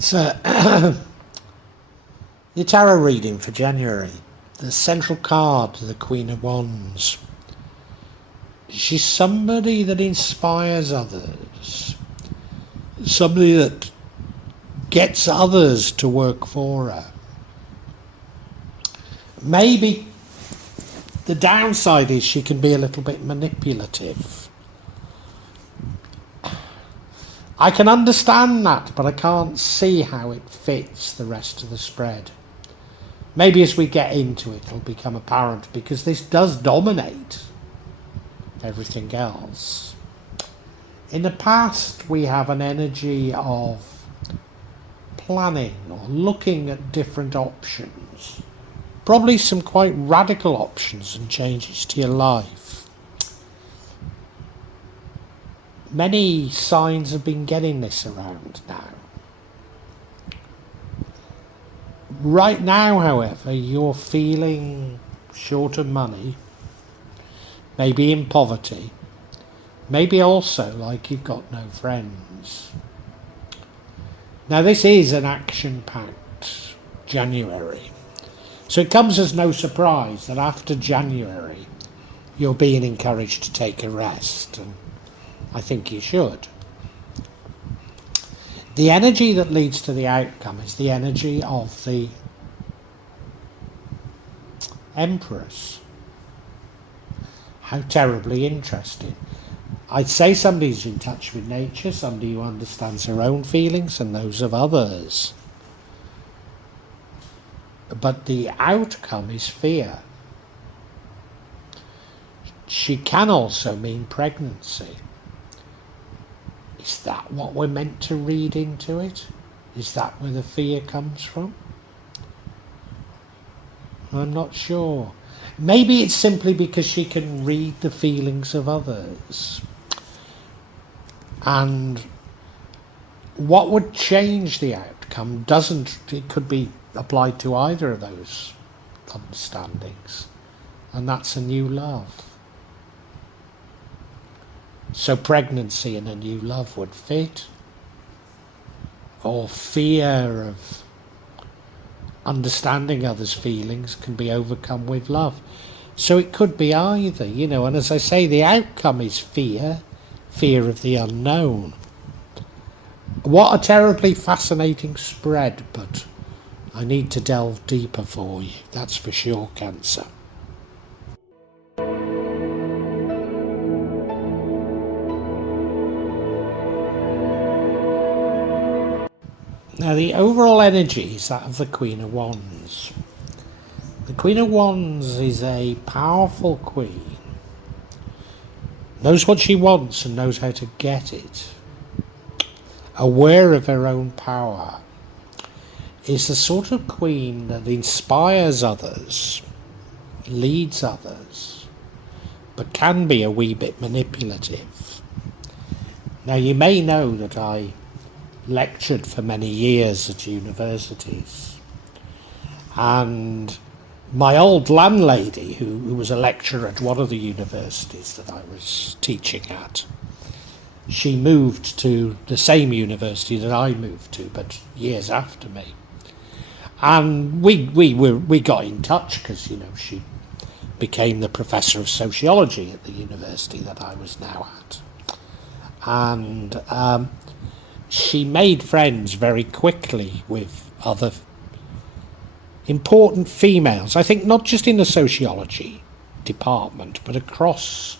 So, your tarot reading for January. The central card, the Queen of Wands. She's somebody that inspires others. Somebody that gets others to work for her. Maybe the downside is she can be a little bit manipulative. I can understand that, but I can't see how it fits the rest of the spread. Maybe as we get into it, it'll become apparent, because this does dominate everything else. In the past, we have an energy of planning or looking at different options. Probably some quite radical options and changes to your life. Many signs have been getting this around now. Right now, however, you're feeling short of money, maybe in poverty, maybe also like you've got no friends. Now, this is an action-packed January, so it comes as no surprise that after January you're being encouraged to take a rest, and I think you should. The energy that leads to the outcome is the energy of the Empress. How terribly interesting. I'd say somebody who's in touch with nature, somebody who understands her own feelings and those of others. But the outcome is fear. She can also mean pregnancy. Is that what we're meant to read into it? Is that where the fear comes from? I'm not sure. Maybe it's simply because she can read the feelings of others. And what would change the outcome it could be applied to either of those understandings. And that's a new love. So pregnancy and a new love would fit. Or fear of understanding others' feelings can be overcome with love. So it could be either, and as I say, the outcome is fear of the unknown. What a terribly fascinating spread, but I need to delve deeper for you, that's for sure, Cancer. Now, the overall energy is that of the Queen of Wands. The Queen of Wands is a powerful queen. Knows what she wants and knows how to get it. Aware of her own power. Is the sort of queen that inspires others, leads others, but can be a wee bit manipulative. Now, you may know that I lectured for many years at universities, and my old landlady, who was a lecturer at one of the universities that I was teaching at, she moved to the same university that I moved to, but years after me, and we got in touch because she became the professor of sociology at the university that I was now at, and she made friends very quickly with other important females. I think not just in the sociology department, but across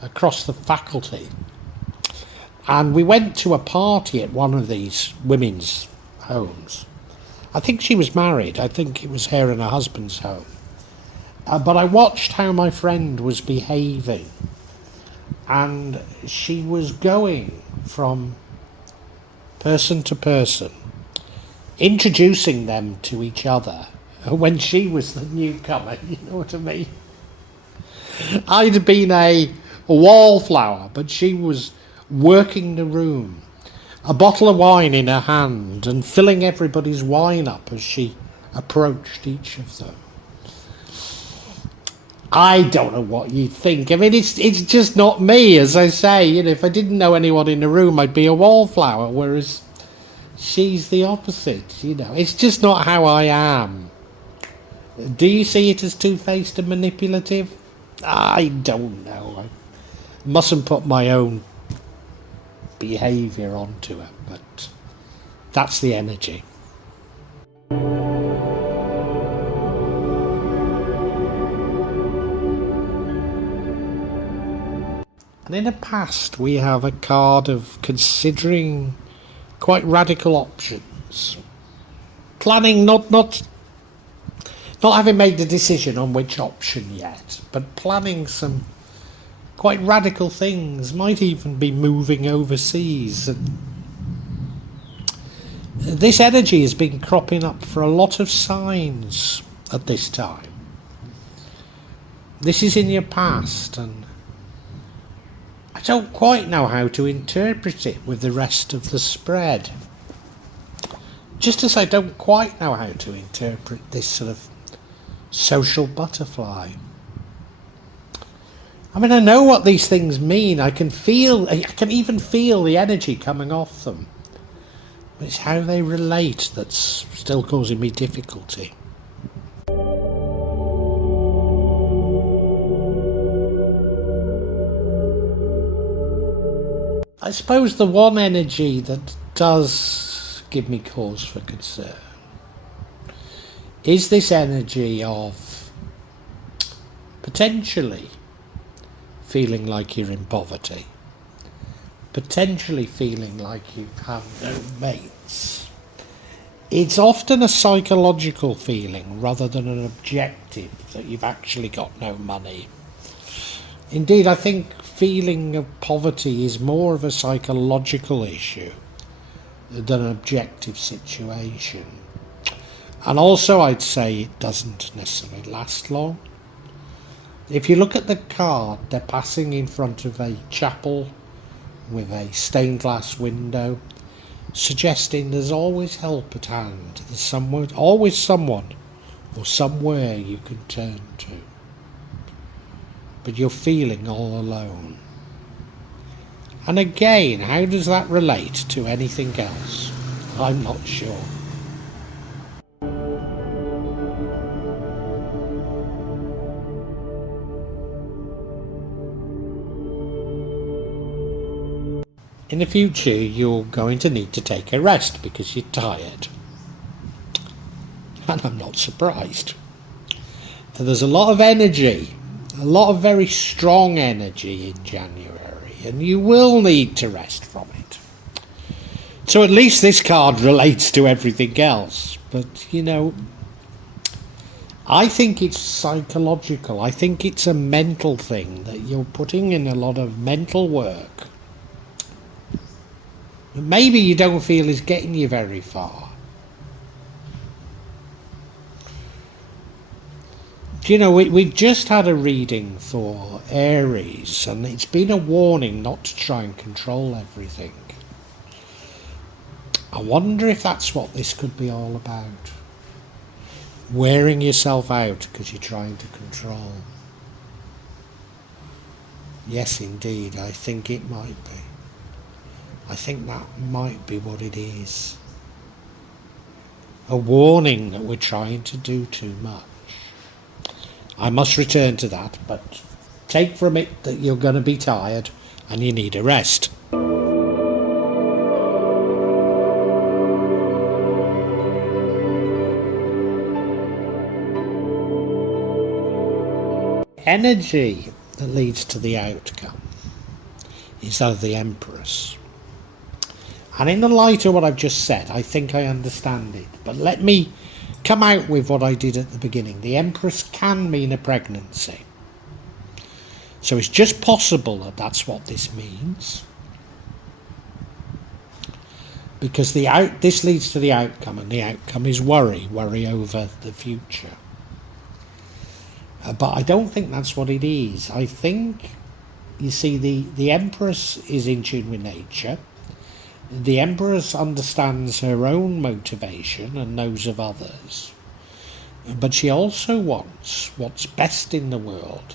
the faculty. And we went to a party at one of these women's homes. I think she was married. I think it was her and her husband's home. But I watched how my friend was behaving. And she was going from person to person, introducing them to each other when she was the newcomer, you know what I mean? I'd been a wallflower, but she was working the room, a bottle of wine in her hand and filling everybody's wine up as she approached each of them. I don't know what you think. I mean, it's just not me, as I say. If I didn't know anyone in the room, I'd be a wallflower, whereas she's the opposite, you know. It's just not how I am. Do you see it as two-faced and manipulative? I don't know. I mustn't put my own behaviour onto it, but that's the energy. And in the past, we have a card of considering quite radical options. Planning, not having made the decision on which option yet, but planning some quite radical things, might even be moving overseas. And this energy has been cropping up for a lot of signs at this time. This is in your past, and I don't quite know how to interpret it with the rest of the spread. Just as I don't quite know how to interpret this sort of social butterfly. I mean, I know what these things mean. I can even feel the energy coming off them. But it's how they relate that's still causing me difficulty. I suppose the one energy that does give me cause for concern is this energy of potentially feeling like you're in poverty, potentially feeling like you have no mates. It's often a psychological feeling rather than an objective that you've actually got no money. Indeed, I think feeling of poverty is more of a psychological issue than an objective situation. And also I'd say it doesn't necessarily last long. If you look at the card, they're passing in front of a chapel with a stained glass window, suggesting there's always help at hand. There's always someone or somewhere you can turn to. But you're feeling all alone. And again, how does that relate to anything else? I'm not sure. In the future, you're going to need to take a rest because you're tired. And I'm not surprised. So there's a lot of energy, a lot of very strong energy in January, and you will need to rest from it. So at least this card relates to everything else. But, you know, I think it's psychological. I think it's a mental thing that you're putting in a lot of mental work. Maybe you don't feel is getting you very far. You know, we've just had a reading for Aries, and it's been a warning not to try and control everything. I wonder if that's what this could be all about. Wearing yourself out because you're trying to control. Yes, indeed, I think it might be. I think that might be what it is. A warning that we're trying to do too much. I must return to that, but take from it that you're going to be tired and you need a rest. Energy that leads to the outcome is that of the Empress. And in the light of what I've just said, I think I understand it. But let me come out with what I did at the beginning. The Empress can mean a pregnancy. So it's just possible that that's what this means. Because this leads to the outcome, and the outcome is worry over the future. But I don't think that's what it is. I think, you see, the Empress is in tune with nature. The Empress understands her own motivation and knows of others. But she also wants what's best in the world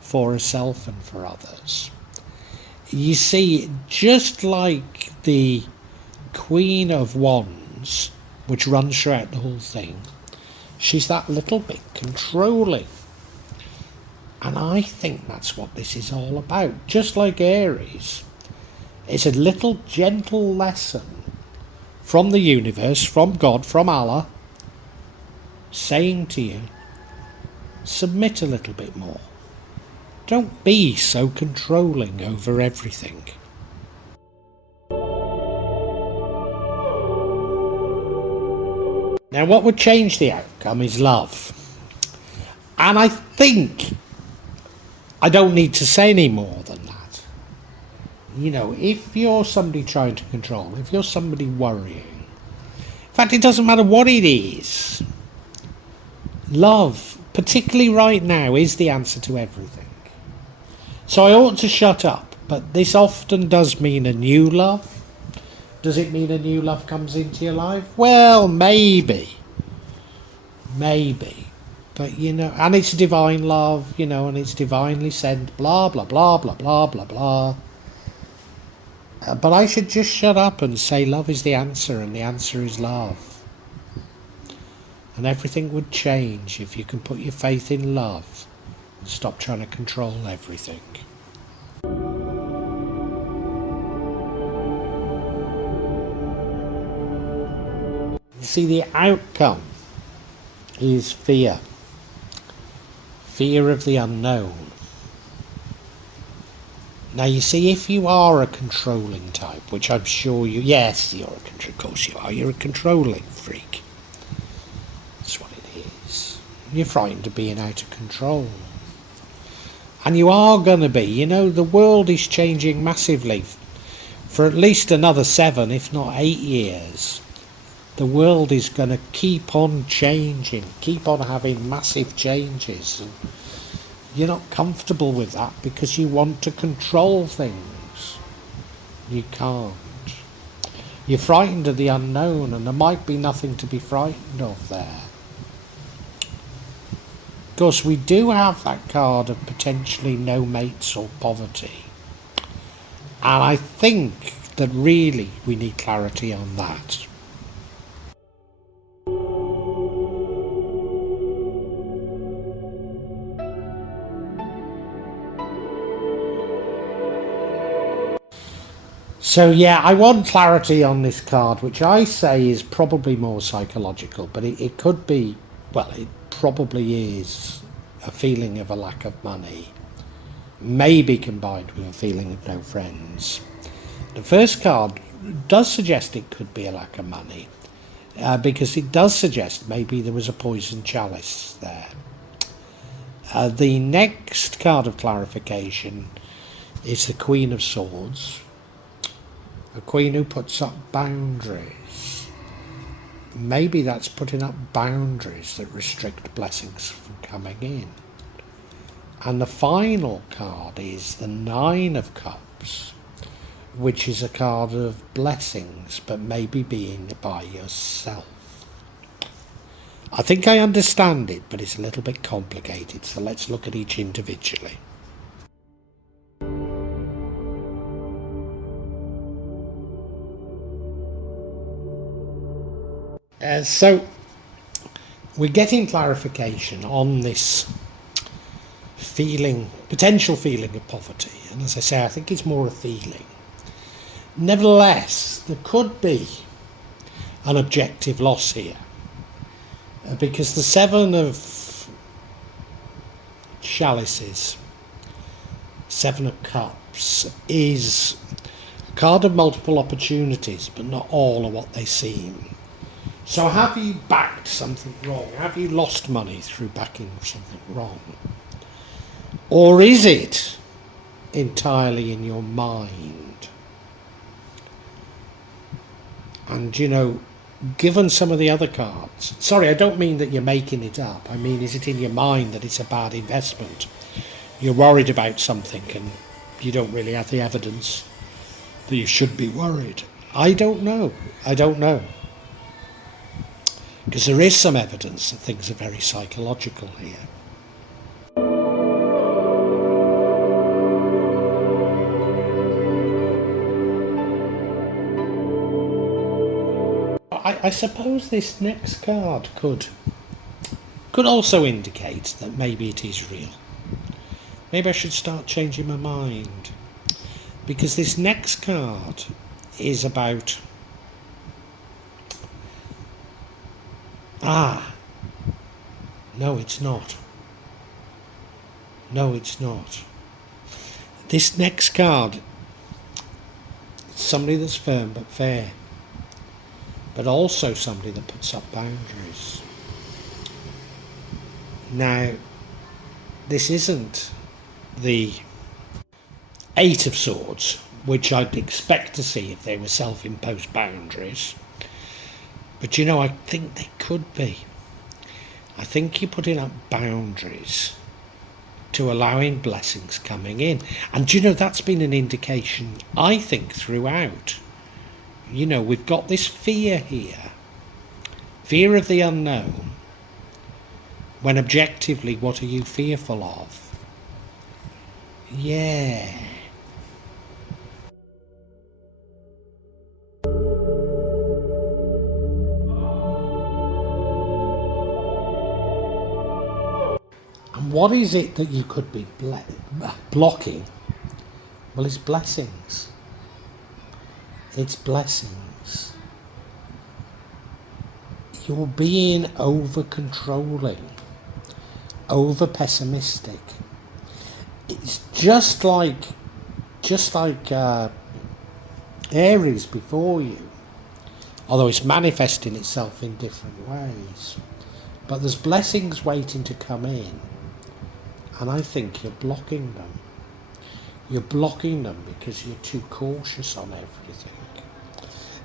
for herself and for others. You see, just like the Queen of Wands, which runs throughout the whole thing, she's that little bit controlling. And I think that's what this is all about. Just like Aries, it's a little gentle lesson from the universe, from God, from Allah, saying to you, submit a little bit more. Don't be so controlling over everything. Now, what would change the outcome is love. And I think I don't need to say any more than that. You know, if you're somebody trying to control, if you're somebody worrying, in fact, it doesn't matter what it is, love, particularly right now, is the answer to everything. So I ought to shut up, but this often does mean a new love. Does it mean a new love comes into your life? Well, maybe. Maybe. But, you know, and it's divine love, you know, and it's divinely sent, blah, blah, blah, blah, blah, blah, blah. But I should just shut up and say love is the answer, and the answer is love. And everything would change if you can put your faith in love and stop trying to control everything. See, the outcome is fear. Fear of the unknown. Now, you see, if you are a controlling type, which I'm sure you... Yes, of course you are. You're a controlling freak. That's what it is. You're frightened of being out of control. And you are going to be. You know, the world is changing massively. For at least another 7, if not 8 years. The world is going to keep on changing, keep on having massive changes. And you're not comfortable with that because you want to control things. You can't. You're frightened of the unknown, and there might be nothing to be frightened of there. Of course, we do have that card of potentially no mates or poverty. And I think that really we need clarity on that. So yeah, I want clarity on this card, which I say is probably more psychological, but it could be, well, it probably is a feeling of a lack of money, maybe combined with a feeling of no friends. The first card does suggest it could be a lack of money, because it does suggest maybe there was a poison chalice there. The next card of clarification is the Queen of Swords. A queen who puts up boundaries. Maybe that's putting up boundaries that restrict blessings from coming in. And the final card is the Nine of Cups, which is a card of blessings, but maybe being by yourself. I think I understand it, but it's a little bit complicated, so let's look at each individually. So we're getting clarification on this potential feeling of poverty, and as I say, I think it's more a feeling. Nevertheless, there could be an objective loss here, because the Seven of Chalices, Seven of Cups, is a card of multiple opportunities, but not all are what they seem. So have you backed something wrong? Have you lost money through backing something wrong? Or is it entirely in your mind? And, you know, given some of the other cards... Sorry, I don't mean that you're making it up. I mean, is it in your mind that it's a bad investment? You're worried about something and you don't really have the evidence that you should be worried. I don't know. Because there is some evidence that things are very psychological here. I suppose this next card could also indicate that maybe it is real. Maybe I should start changing my mind, because this next card is about no, it's not. No, it's not. This next card, somebody that's firm but fair, but also somebody that puts up boundaries. Now, this isn't the Eight of Swords, which I'd expect to see if they were self-imposed boundaries. But you know, I think they could be. I think you're putting up boundaries to allowing blessings coming in. And you know, that's been an indication, I think, throughout. You know, we've got this fear here. Fear of the unknown. When objectively, what are you fearful of? Yeah. And what is it that you could be blocking? Well, it's blessings. It's blessings. You're being over-controlling, over-pessimistic. It's just like Aries before you, although it's manifesting itself in different ways. But there's blessings waiting to come in, and I think you're blocking them. You're blocking them because you're too cautious on everything.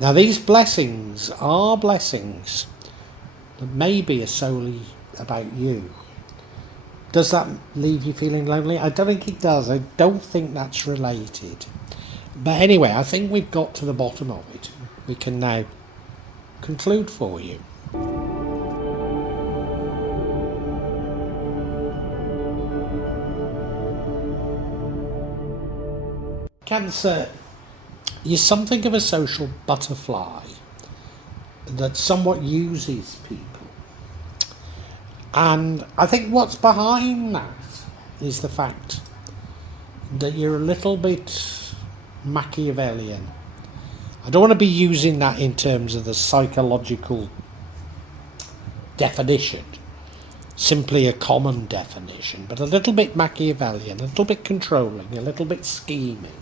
Now, these blessings are blessings that maybe are solely about you. Does that leave you feeling lonely? I don't think it does. I don't think that's related. But anyway, I think we've got to the bottom of it. We can now conclude for you. Cancer, you're something of a social butterfly that somewhat uses people. And I think what's behind that is the fact that you're a little bit Machiavellian. I don't want to be using that in terms of the psychological definition, simply a common definition, but a little bit Machiavellian, a little bit controlling, a little bit scheming.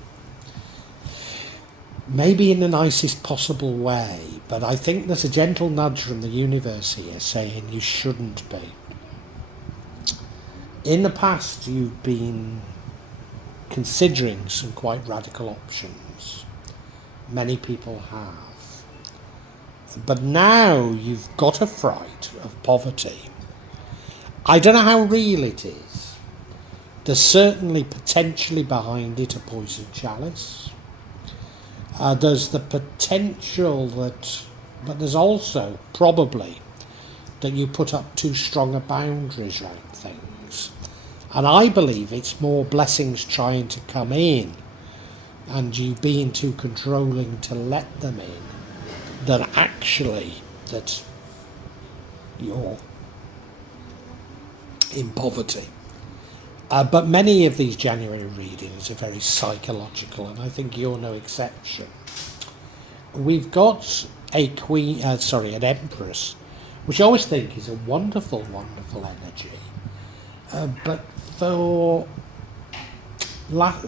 Maybe in the nicest possible way, but I think there's a gentle nudge from the universe here saying you shouldn't be. In the past, you've been considering some quite radical options. Many people have. But now you've got a fright of poverty. I don't know how real it is. There's certainly potentially behind it a poisoned chalice. There's the potential that, but there's also probably that you put up too strong a boundaries around things. And I believe it's more blessings trying to come in and you being too controlling to let them in than actually that you're in poverty. But many of these January readings are very psychological, and I think you're no exception. We've got an Empress, which I always think is a wonderful, wonderful energy. But for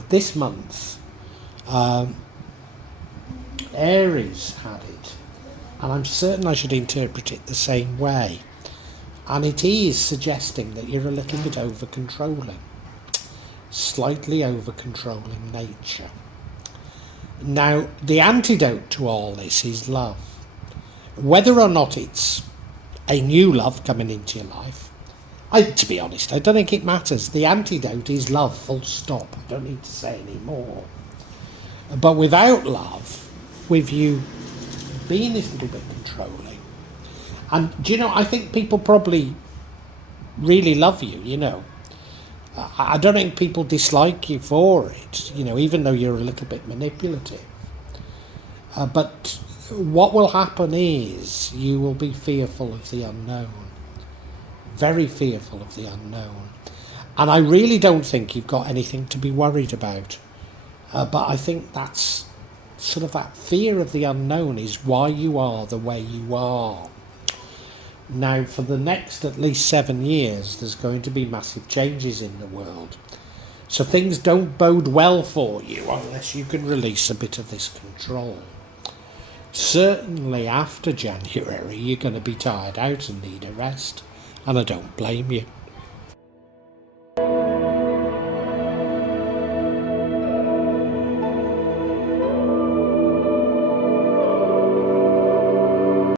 this month, Aries had it, and I'm certain I should interpret it the same way. And it is suggesting that you're a little bit over-controlling. Slightly over-controlling nature. Now, the antidote to all this is love. Whether or not it's a new love coming into your life, to be honest, I don't think it matters. The antidote is love, full stop. I don't need to say any more. But without love, with you being this little bit controlling, and do you know, I think people probably really love you, you know. I don't think people dislike you for it, you know, even though you're a little bit manipulative. But what will happen is you will be fearful of the unknown. Very fearful of the unknown. And I really don't think you've got anything to be worried about. But I think that's sort of that fear of the unknown is why you are the way you are. Now, for the next at least 7 years, there's going to be massive changes in the world. So things don't bode well for you unless you can release a bit of this control. Certainly after January, you're going to be tired out and need a rest. And I don't blame you.